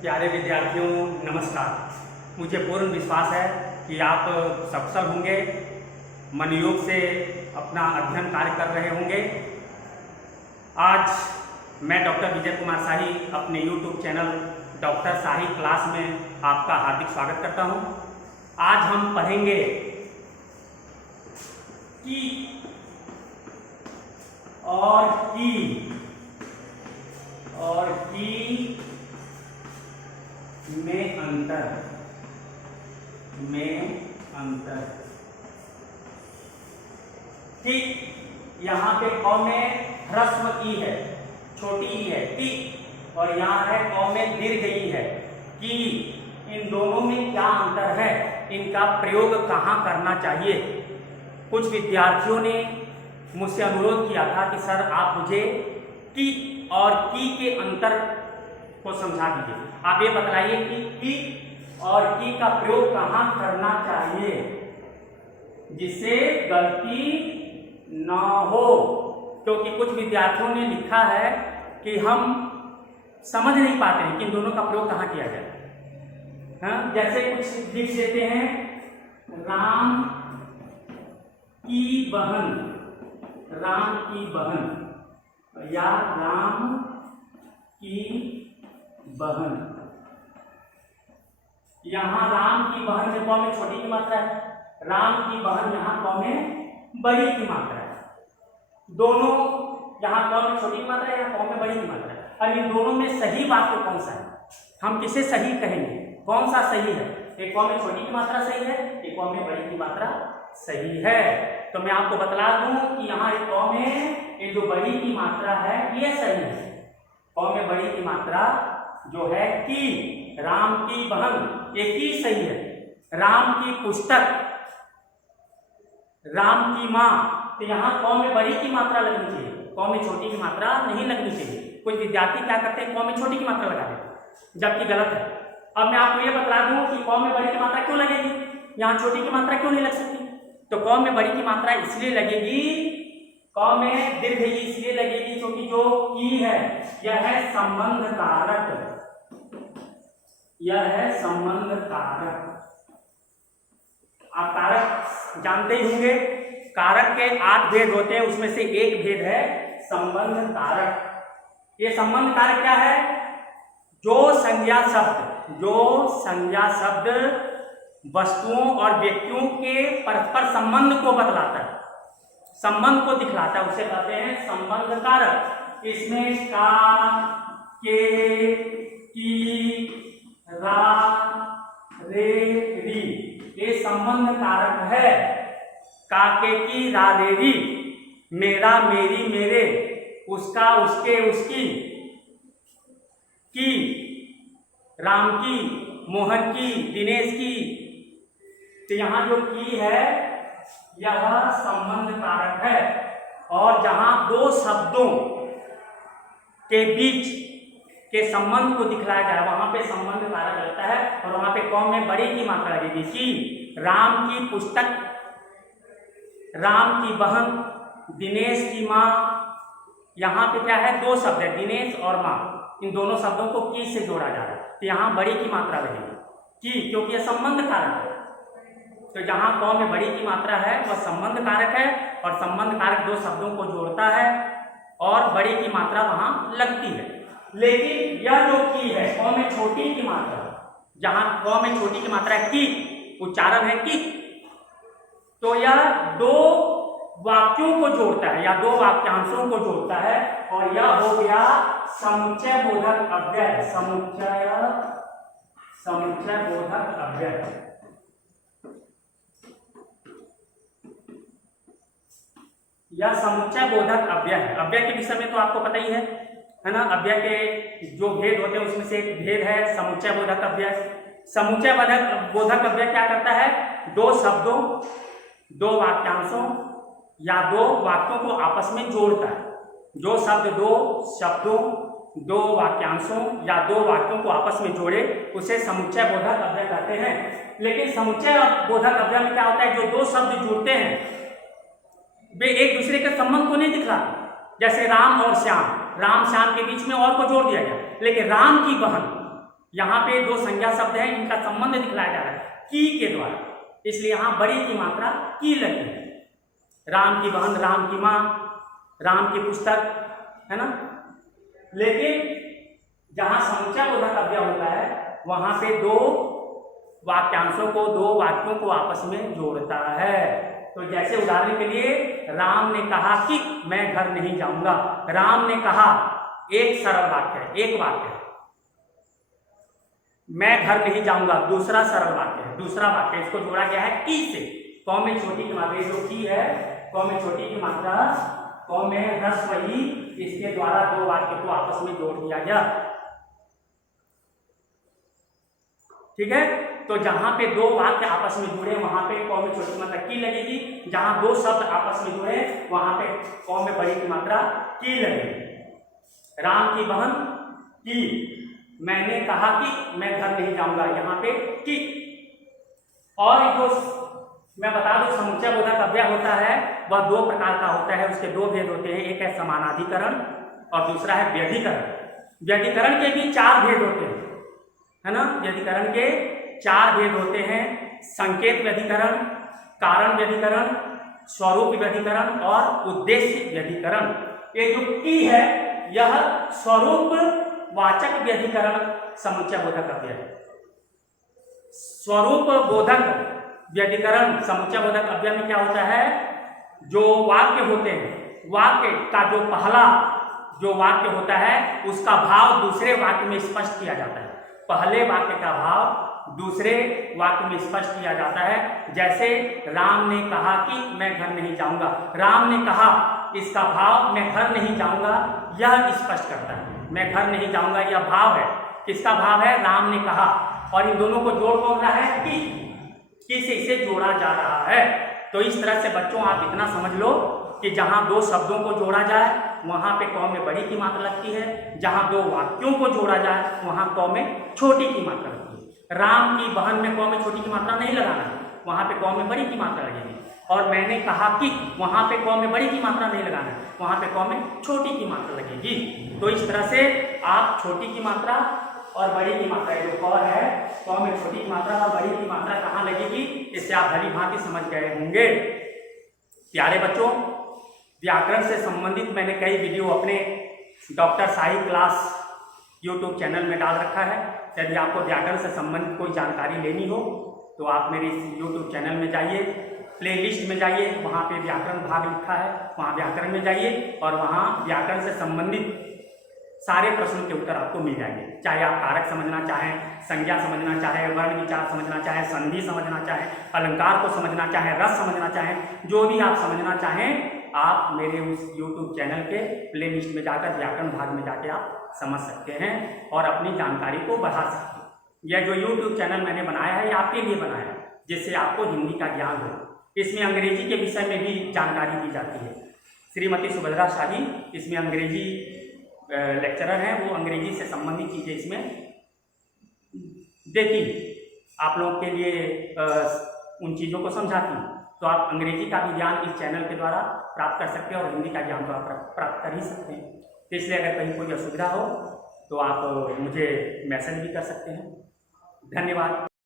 प्यारे विद्यार्थियों नमस्कार। मुझे पूर्ण विश्वास है कि आप सफल होंगे, मनोयोग से अपना अध्ययन कार्य कर रहे होंगे। आज मैं डॉक्टर विजय कुमार शाही अपने YouTube चैनल डॉक्टर शाही क्लास में आपका हार्दिक स्वागत करता हूं। आज हम पढ़ेंगे की और की में अंतर। ठीक, यहाँ पे क में ह्रस्व ई है, छोटी ई है टी, और यहाँ है क में दीर्घ ई है कि। इन दोनों में क्या अंतर है, इनका प्रयोग कहाँ करना चाहिए। कुछ विद्यार्थियों ने मुझसे अनुरोध किया था कि सर आप मुझे की और की के अंतर को समझा दीजिए। आप ये बतलाइए कि की और की का प्रयोग कहाँ करना चाहिए जिससे गलती ना हो, क्योंकि कुछ विद्यार्थियों ने लिखा है कि हम समझ नहीं पाते हैं कि इन दोनों का प्रयोग कहाँ किया जाए। हाँ, जैसे कुछ लिख देते हैं राम की बहन या राम की बहन। यहाँ राम की बहन में क में छोटी की मात्रा है, राम की बहन यहाँ क में बड़ी की मात्रा है। दोनों यहाँ क में छोटी की मात्रा है, यहाँ क में बड़ी की मात्रा है। अब इन दोनों में सही वाक्य कौन सा है, हम किसे सही कहेंगे, कौन सा सही है। एक क में छोटी की मात्रा सही है, एक क में बड़ी की मात्रा सही है। तो मैं आपको बतला दूं कि यहाँ एक क में ये जो बड़ी की मात्रा है ये सही है। क में बड़ी की मात्रा जो है की, राम की बहन ये की सही है। राम की पुस्तक, राम की माँ, तो यहाँ क में बड़ी की मात्रा लगनी चाहिए, क में छोटी की मात्रा नहीं लगनी चाहिए। कुछ विद्यार्थी क्या करते हैं, क में छोटी की मात्रा लगा देते हैं, जबकि गलत है। अब मैं आपको ये बता दूं कि क में बड़ी की मात्रा क्यों लगेगी, यहाँ छोटी की मात्रा क्यों नहीं लग सकती। तो क में बड़ी की मात्रा इसलिए लगेगी, क में दीर्घ इसलिए लगेगी क्योंकि जो की है यह है संबंध कारक, यह है संबंध कारक। आप कारक जानते ही होंगे, कारक के 8 भेद होते हैं, उसमें से एक भेद है संबंध कारक। ये संबंध कारक क्या है, जो संज्ञा शब्द वस्तुओं और व्यक्तियों के परस्पर संबंध को बतलाता है, संबंध को दिखलाता है, उसे कहते हैं संबंध कारक। इसमें का, के, की, रा, रे, री ये संबंध कारक है। का, के, की, रा, रे, री, मेरा, मेरी, मेरे, उसका, उसके, उसकी, की, राम की, मोहन की, दिनेश की। तो यहाँ जो की है यह संबंध कारक है, और जहां दो शब्दों के बीच के संबंध को दिखलाया जाए वहां पे संबंध कारक लगता है, और वहां पे क में बड़ी की मात्रा लगेगी कि। राम की पुस्तक, राम की बहन, दिनेश की माँ, यहाँ पे क्या है, दो शब्द है दिनेश और माँ, इन दोनों शब्दों को की से जोड़ा जा रहा है, तो यहाँ बड़ी की मात्रा लगेगी की, क्योंकि यह संबंध कारक है। तो जहां क में बड़ी की मात्रा है वह संबंध कारक है, और संबंध कारक दो शब्दों को जोड़ता है और बड़ी की मात्रा वहां लगती है। लेकिन यह जो की है क में छोटी की मात्रा, जहां क में छोटी की मात्रा है की, उच्चारण है की, तो यह दो वाक्यों को जोड़ता है या दो वाक्यांशों को जोड़ता है, और यह हो गया समुच्चय बोधक अव्यय। समुच्चय बोधक अव्यय। यह समुच्चय बोधक अव्यय है। अव्यय के विषय में तो आपको पता ही है ना। अव्यय के जो भेद होते हैं उसमें से एक भेद है समुच्चय बोधक अव्यय। समुच्चय बोधक अव्यय क्या करता है, दो शब्दों, दो वाक्यांशों या दो वाक्यों को आपस में जोड़ता है। जो शब्द दो शब्दों, दो वाक्यांशों या दो वाक्यों को आपस में जोड़े उसे समुच्चय बोधक अव्यय कहते हैं। लेकिन समुच्चय बोधक अव्यय में क्या होता है, जो दो शब्द जुड़ते हैं वे एक दूसरे के संबंध को नहीं दिखलाते। जैसे राम और श्याम, राम श्याम के बीच में और को जोड़ दिया गया, लेकिन राम की बहन यहाँ पे दो संज्ञा शब्द है, इनका संबंध दिखलाया जा रहा है की के द्वारा, इसलिए यहाँ बड़ी की मात्रा की लगी है। राम की बहन, राम की माँ, राम की पुस्तक, है ना। लेकिन जहां समुच्चय बोधक अव्यय होता है वहां पे दो वाक्यांशों को, दो वाक्यों को आपस में जोड़ता है। तो जैसे उदाहरण के लिए राम ने कहा कि मैं घर नहीं जाऊंगा। राम ने कहा एक सरल वाक्य है, एक वाक्य है। मैं घर नहीं जाऊंगा दूसरा सरल वाक्य है, दूसरा वाक्य। इसको जोड़ा गया है की से। कौ में छोटी की मात्रा, जो की है कौ में छोटी की मात्रा, कौ में ह्रस्व ई, इसके द्वारा दो वाक्य को आपस में जोड़ दिया गया। ठीक है। तो जहां पे दो वाक्य आपस में जुड़े वहां पे कौ में छोटी की मात्रा की लगेगी। जहां दो शब्द आपस में जुड़े वहां पे कौ में बड़ी की मात्रा की लगेगी। राम की बहन की, मैंने कहा कि मैं घर नहीं जाऊंगा, यहाँ पे की। और जो मैं बता दूं समुच्चय बोधक अव्यय होता है वह दो प्रकार का होता है, उसके दो भेद होते हैं। एक है समानाधिकरण और दूसरा है व्यधिकरण। व्यधिकरण के भी चार भेद होते हैं, है ना। व्यधिकरण के चार भेद होते हैं, संकेत व्यधिकरण, कारण व्यधिकरण, स्वरूप व्यधिकरण और उद्देश्य व्यधिकरण। ये जो की है यह स्वरूप वाचक व्यधिकरण समुच्चय बोधक अव्यय है। स्वरूप बोधक व्यधिकरण समुच्चय बोधक अव्यय में क्या होता है, जो वाक्य होते हैं, वाक्य का जो पहला जो वाक्य होता है उसका भाव दूसरे वाक्य में स्पष्ट किया जाता है। पहले वाक्य का भाव दूसरे वाक्य में स्पष्ट किया जाता है। जैसे राम ने कहा कि मैं घर नहीं जाऊंगा। राम ने कहा, इसका भाव मैं घर नहीं जाऊंगा यह स्पष्ट करता है। मैं घर नहीं जाऊंगा यह भाव है, किसका भाव है, राम ने कहा। और इन दोनों को जोड़ कौन रहा है, की से इसे जोड़ा जा रहा है। तो इस तरह से बच्चों आप इतना समझ लो कि जहां दो शब्दों को जोड़ा जाए वहां पे कौ में बड़ी की मात्रा लगती है, जहां दो वाक्यों को जोड़ा जाए वहां कौ में छोटी की मात्रा लगती है। राम की बहन में कौ में छोटी की मात्रा नहीं लगाना, वहां पे कौ में बड़ी की मात्रा लगेगी। और मैंने कहा कि वहां पे कौ में बड़ी की मात्रा नहीं लगाना, वहां पे कौ में छोटी की मात्रा लगेगी। तो इस तरह से आप छोटी की मात्रा और बड़ी की मात्रा, जो कौ है कौ में छोटी की मात्रा और बड़ी की मात्रा कहाँ लगेगी, इससे आप भली भांति समझ गए होंगे। प्यारे बच्चों, व्याकरण से संबंधित मैंने कई वीडियो अपने doctor Sai class YouTube channel में डाल रखा है। यदि आपको व्याकरण से संबंधित कोई जानकारी लेनी हो तो आप मेरे इस यूट्यूब चैनल में जाइए, प्लेलिस्ट में जाइए, वहाँ पे व्याकरण भाग लिखा है, वहाँ व्याकरण में जाइए और वहाँ व्याकरण से संबंधित सारे प्रश्नों के उत्तर आपको मिल जाएंगे। चाहे आप कारक समझना चाहें, संज्ञा समझना चाहें, वर्ण विचार समझना चाहें, संधि समझना चाहें, अलंकार को समझना चाहें, रस समझना चाहें, जो भी आप समझना चाहें आप मेरे उस YouTube चैनल के प्लेलिस्ट में जाकर व्याकरण भाग में जाके आप समझ सकते हैं और अपनी जानकारी को बढ़ा सकते हैं। यह जो YouTube चैनल मैंने बनाया है ये आपके लिए बनाया है, जिससे आपको हिंदी का ज्ञान हो। इसमें अंग्रेजी के विषय में भी जानकारी दी जाती है। श्रीमती सुभद्रा शाही इसमें अंग्रेजी लेक्चरर हैं, वो अंग्रेजी से संबंधित चीज़ें इसमें देती आप लोगों के लिए उन चीज़ों को समझाती हैं। तो आप अंग्रेजी का भी ज्ञान इस चैनल के द्वारा प्राप्त कर सकते हैं और हिंदी का ज्ञान तो आप प्राप्त कर ही सकते हैं। तो इसलिए अगर कहीं कोई असुविधा हो तो आप मुझे मैसेज भी कर सकते हैं। धन्यवाद।